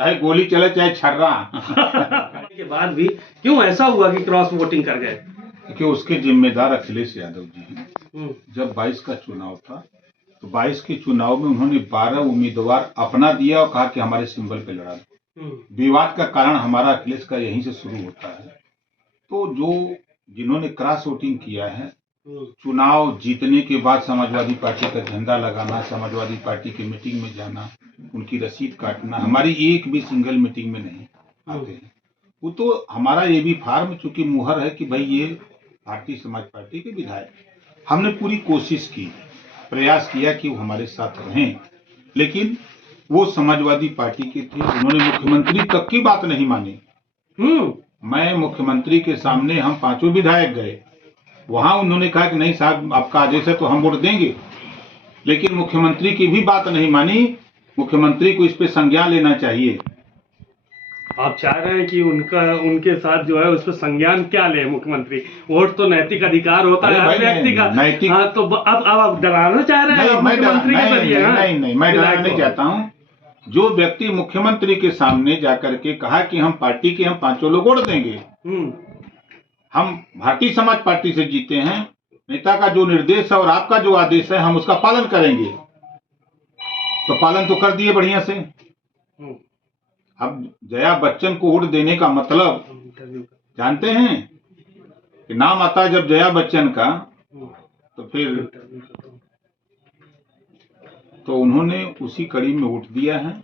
चाहे गोली चले चाहे छर्रा। के बाद भी क्यों ऐसा हुआ कि क्रॉस वोटिंग कर गए? कि उसके जिम्मेदार अखिलेश यादव जी हैं। जब 22 का चुनाव था तो 22 के चुनाव में उन्होंने 12 उम्मीदवार अपना दिया और कहा कि हमारे सिंबल पे लड़ा दो। विवाद का कारण हमारा अखिलेश का यहीं से शुरू होता है। तो जिन्होंने क्रॉस वोटिंग किया है, चुनाव जीतने के बाद समाजवादी पार्टी का झंडा लगाना, समाजवादी पार्टी की मीटिंग में जाना, उनकी रसीद काटना, हमारी एक भी सिंगल मीटिंग में नहीं आते हैं। वो तो हमारा ये भी फार्म चूंकि मुहर है कि भाई ये भारतीय समाज पार्टी के विधायक। हमने पूरी कोशिश की, प्रयास किया कि वो हमारे साथ रहें, लेकिन वो समाजवादी पार्टी के थे। उन्होंने मुख्यमंत्री तक की बात नहीं मानी। मैं मुख्यमंत्री के सामने, हम 5 विधायक गए, वहां उन्होंने कहा कि नहीं साहब आपका आदेश है तो हम वोट देंगे, लेकिन मुख्यमंत्री की भी बात नहीं मानी। मुख्यमंत्री को इस पे संज्ञान लेना चाहिए। आप चाह रहे हैं कि उनके साथ जो है उस पर संज्ञान क्या ले मुख्यमंत्री? वोट तो नैतिक अधिकार होता है हर व्यक्ति का। नैतिक। हाँ, तो अब आप डराना चाह रहे हैं मुख्यमंत्री के जरिए? नहीं, मैं डराना नहीं चाहता हूँ। जो व्यक्ति मुख्यमंत्री के सामने जाकर के कहा कि हम पार्टी के हम 5 लोग वोट देंगे, हम भारतीय समाज पार्टी से जीते हैं, नेता का जो निर्देश है और आपका जो आदेश है हम उसका पालन करेंगे, तो पालन तो कर दिए बढ़िया से। अब जया बच्चन को वोट देने का मतलब जानते हैं कि नाम आता है जब जया बच्चन का, तो फिर तो उन्होंने उसी कड़ी में वोट दिया है।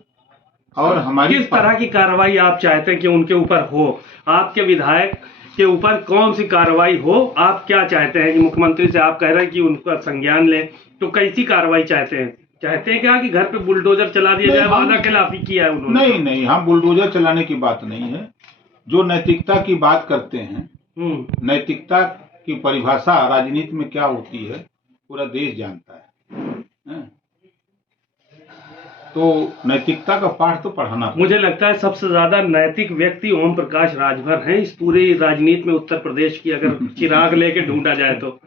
और हमारी किस तरह की कार्रवाई आप चाहते हैं कि उनके ऊपर हो? आपके विधायक के ऊपर कौन सी कार्रवाई हो? आप क्या चाहते हैं कि मुख्यमंत्री से आप कह रहे हैं कि उनका संज्ञान लें, तो कैसी कार्रवाई चाहते हैं? चाहते हैं क्या कि घर पे बुलडोजर चला दिया जाए? वादा खिलाफी किया है उन्होंने। नहीं, हम बुलडोजर चलाने की बात नहीं है। जो नैतिकता की बात करते हैं, नैतिकता की परिभाषा राजनीति में क्या होती है पूरा देश जानता है। तो नैतिकता का पाठ तो पढ़ाना। मुझे लगता है सबसे ज्यादा नैतिक व्यक्ति ओम प्रकाश राजभर हैं इस पूरे राजनीति में उत्तर प्रदेश की, अगर चिराग लेके ढूंढा जाए तो।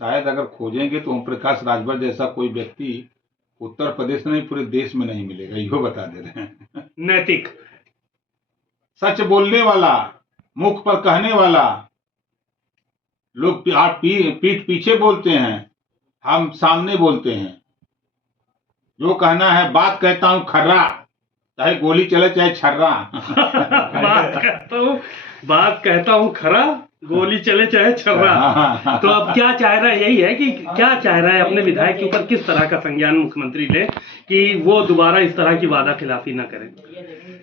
शायद अगर खोजेंगे तो ओम प्रकाश राजभर जैसा कोई व्यक्ति उत्तर प्रदेश में नहीं पूरे देश में नहीं मिलेगा, यो बता दे रहे हैं। नैतिक, सच बोलने वाला, मुख पर कहने वाला। लोग पीठ पीछे बोलते हैं, हम सामने बोलते हैं। जो कहना है बात कहता हूँ खर्रा, चाहे गोली चले चाहे छर्रा। बात कहता हूँ खरा, गोली चले चाहे छर्रा। तो अब क्या चाह रहा है? यही है कि क्या चाह रहा है अपने विधायक के ऊपर किस तरह का संज्ञान मुख्यमंत्री ले कि वो दोबारा इस तरह की वादा खिलाफी ना करें?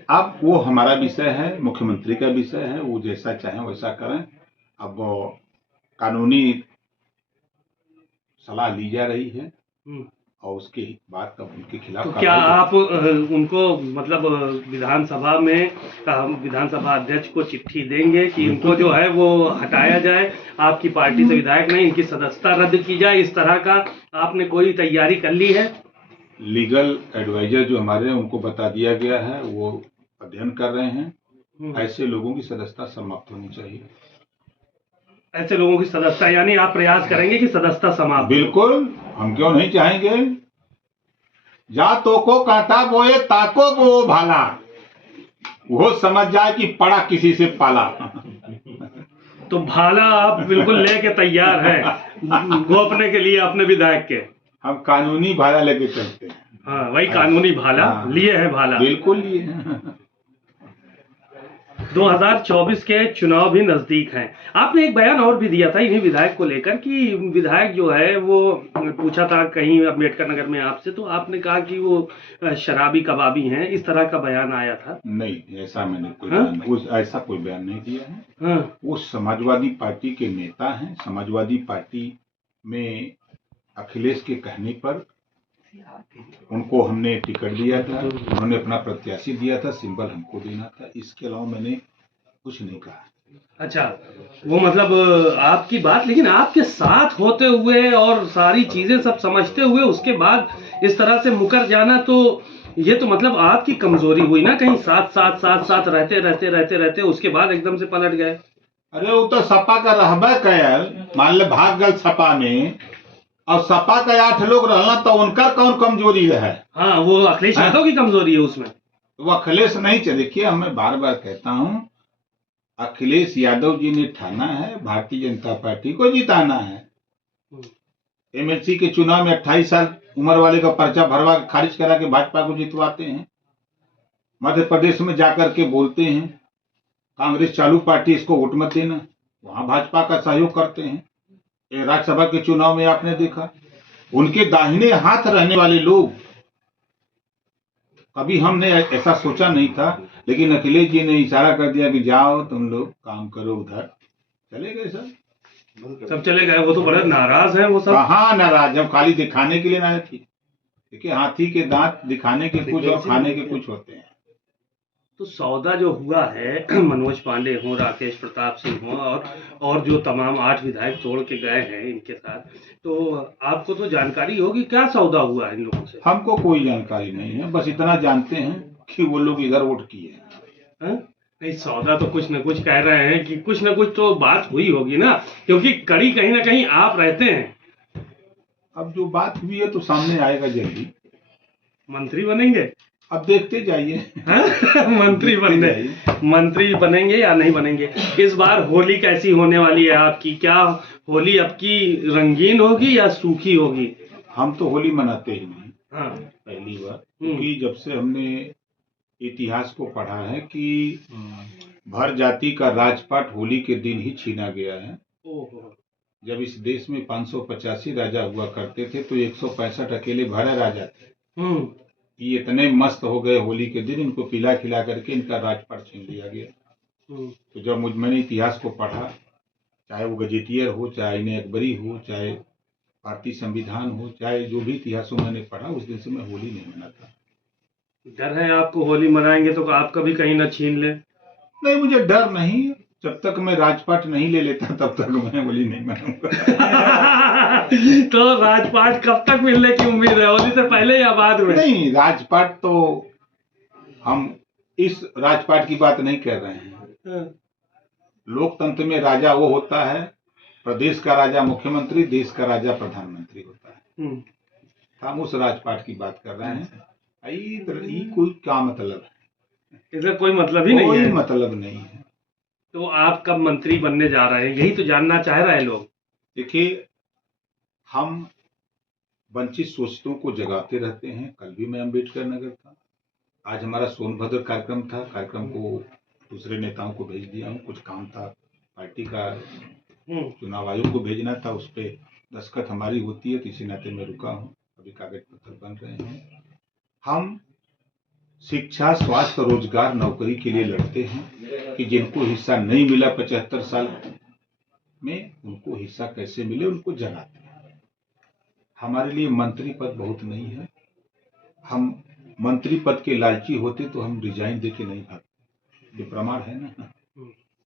अब वो हमारा विषय है, मुख्यमंत्री का विषय है, वो जैसा चाहें वैसा करें। अब कानूनी सलाह ली जा रही है और उसके बाद कब उनके खिलाफ। तो क्या आप उनको मतलब विधानसभा में विधानसभा अध्यक्ष को चिट्ठी देंगे कि इनको जो है वो हटाया जाए, आपकी पार्टी से विधायक नहीं, इनकी सदस्यता रद्द की जाए? इस तरह का आपने कोई तैयारी कर ली है? लीगल एडवाइजर जो हमारे हैं उनको बता दिया गया है, वो अध्ययन कर रहे हैं। ऐसे लोगों की सदस्यता समाप्त होनी चाहिए। ऐसे लोगों की सदस्यता, यानी आप प्रयास करेंगे कि सदस्यता समाप्त? बिल्कुल, हम क्यों नहीं चाहेंगे। जा तो को कांटा बोए ताको वो भाला, वो समझ जाए कि पड़ा किसी से पाला। तो भाला आप बिल्कुल लेके तैयार हैं गोपने के लिए अपने विधायक के? हम कानूनी भाला लेके चलते हैं। हाँ, वही कानूनी भाला लिए है। भाला बिल्कुल लिए हैं। 2024 के चुनाव भी नजदीक हैं। आपने एक बयान और भी दिया था इन्हीं विधायक को लेकर कि विधायक जो है वो पूछा था कहीं अम्बेडकर नगर में आपसे, तो आपने कहा कि वो शराबी कबाबी हैं, इस तरह का बयान आया था। नहीं, ऐसा मैंने ऐसा कोई बयान नहीं दिया है। वो समाजवादी पार्टी के नेता हैं। समाजवादी पार्टी में अखिलेश के कहने पर उनको हमने टिकट दिया था, उन्होंने अपना प्रत्याशी दिया था, सिंबल हमको देना था। इसके अलावा मैंने कुछ नहीं कहा। अच्छा, वो मतलब आपकी बात, लेकिन आपके साथ होते हुए और सारी चीजें सब समझते हुए उसके बाद इस तरह से मुकर जाना, तो ये तो मतलब आपकी कमजोरी हुई ना। कहीं साथ रहते उसके बाद एकदम से पलट गए। अरे वो तो सपा का रहबे कैल, मान ले भाग गल सपा में, और सपा का 8 लोग रहना तो उनका कौन कमजोरी है? हाँ, वो अखिलेश यादव की कमजोरी है उसमें। तो वो अखिलेश नहीं चले। देखिए मैं बार बार कहता हूँ, अखिलेश यादव जी ने ठाना है भारतीय जनता पार्टी को जिताना है। एमएलसी के चुनाव में 28 साल उम्र वाले का पर्चा भरवा के खारिज करा के भाजपा को जितवाते हैं। मध्य प्रदेश में जाकर के बोलते हैं कांग्रेस चालू पार्टी, इसको वोट मत देना, वहां भाजपा का सहयोग करते हैं। राज्यसभा के चुनाव में आपने देखा, उनके दाहिने हाथ रहने वाले लोग, कभी हमने ऐसा सोचा नहीं था, लेकिन अखिलेश जी ने इशारा कर दिया कि जाओ तुम लोग काम करो, उधर चले गए सब चले गए। वो तो बड़े नाराज हैं वो सब। कहाँ नाराज, जब खाली दिखाने के लिए ना थी। देखिए हाथी के दांत दिखाने के कुछ और खाने के कुछ होते हैं। तो सौदा जो हुआ है मनोज पांडे हो, राकेश प्रताप सिंह हो और जो तमाम 8 विधायक तोड़ के गए हैं इनके साथ, तो आपको तो जानकारी होगी क्या सौदा हुआ है इन लोगों से? हमको कोई जानकारी नहीं है, बस इतना जानते हैं कि वो लोग इधर वोट किए हैं। नहीं, सौदा तो कुछ न कुछ कह रहे हैं कि कुछ न कुछ तो बात हुई होगी ना, क्योंकि कड़ी कहीं ना कहीं आप रहते हैं। अब जो बात हुई है तो सामने आएगा जल्दी। मंत्री बनेंगे? अब देखते जाइए। मंत्री बनेंगे या नहीं बनेंगे? इस बार होली कैसी होने वाली है आपकी? क्या होली आपकी रंगीन होगी या सूखी होगी? हम तो होली मनाते ही नहीं। हाँ, पहली बार, क्योंकि जब से हमने इतिहास को पढ़ा है कि भर जाति का राजपाट होली के दिन ही छीना गया है। जब इस देश में 585 राजा हुआ करते थे तो 165 अकेले भरे राजा थे। ये इतने मस्त हो गए होली के दिन, इनको पिला खिला करके इनका राजपाट छीन लिया गया। तो जब मैंने इतिहास को पढ़ा, चाहे वो गजेटियर हो, चाहे इन्हें अकबरी हो, चाहे भारतीय संविधान हो, चाहे जो भी इतिहास मैंने पढ़ा, उस दिन से मैं होली नहीं मनाता। डर है आपको होली मनाएंगे तो आपका भी कहीं ना छीन ले? नहीं, मुझे डर नहीं। जब तक मैं राजपाट नहीं ले लेता तब तक मैं होली नहीं मनाऊंगा। तो राजपाट कब तक मिलने की उम्मीद है? होली से पहले या बाद में? नहीं, राजपाट तो हम इस राजपाट की बात नहीं कर रहे हैं। लोकतंत्र में राजा वो होता है, प्रदेश का राजा मुख्यमंत्री, देश का राजा प्रधानमंत्री होता है। हम उस राजपाट की बात कर रहे हैं। कोई क्या मतलब है? इसका कोई मतलब ही नहीं है। कोई मतलब नहीं है। तो आप कब मंत्री बनने जा रहे हैं, यही तो जानना चाह रहे हैं लोग। देखिए, हम वंचित शोषितों को जगाते रहते हैं। कल भी मैं अम्बेडकर नगर था, आज हमारा सोनभद्र कार्यक्रम था। कार्यक्रम को दूसरे नेताओं को भेज दिया हूँ। कुछ काम था पार्टी का, चुनाव आयोग को भेजना था, उस पर दस्तखत हमारी होती है, तो इसी नाते मैं रुका हूँ। अभी कागज पत्र बन रहे हैं। हम शिक्षा, स्वास्थ्य, रोजगार, नौकरी के लिए लड़ते हैं कि जिनको हिस्सा नहीं मिला 75 साल में, उनको हिस्सा कैसे मिले, उनको जगाते हैं। हमारे लिए मंत्री पद बहुत नहीं है। हम मंत्री पद के लालची होते तो हम रिजाइन देके नहीं भागते, ये प्रमाण है ना।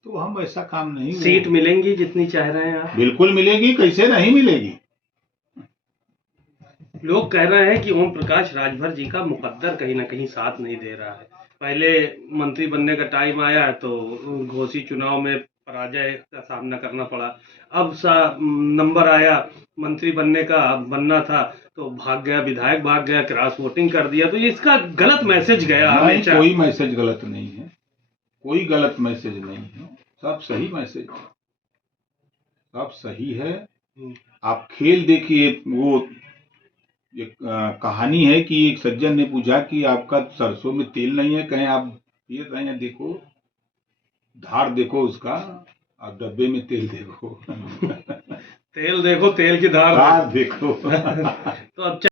तो हम ऐसा काम नहीं। सीट मिलेंगी जितनी चाह रहे हैं आप? बिल्कुल मिलेगी, कैसे नहीं मिलेगी। लोग कह रहे हैं कि ओम प्रकाश राजभर जी का मुकद्दर कहीं ना कहीं साथ नहीं दे रहा है। पहले मंत्री बनने का टाइम आया तो घोसी चुनाव में पराजय का सामना करना पड़ा। अब नंबर आया मंत्री बनना था तो भाग गया, विधायक भाग गया, क्रॉस वोटिंग कर दिया। तो इसका गलत मैसेज गया। कोई मैसेज गलत नहीं है, कोई गलत मैसेज नहीं है, सब सही मैसेज, सब सही है। आप खेल देखिए, वो एक कहानी है कि एक सज्जन ने पूछा कि आपका सरसों में तेल नहीं है, कहें आप ये रहे हैं, देखो धार देखो उसका, और डब्बे में तेल देखो। तेल देखो, तेल की धार देखो। तो अब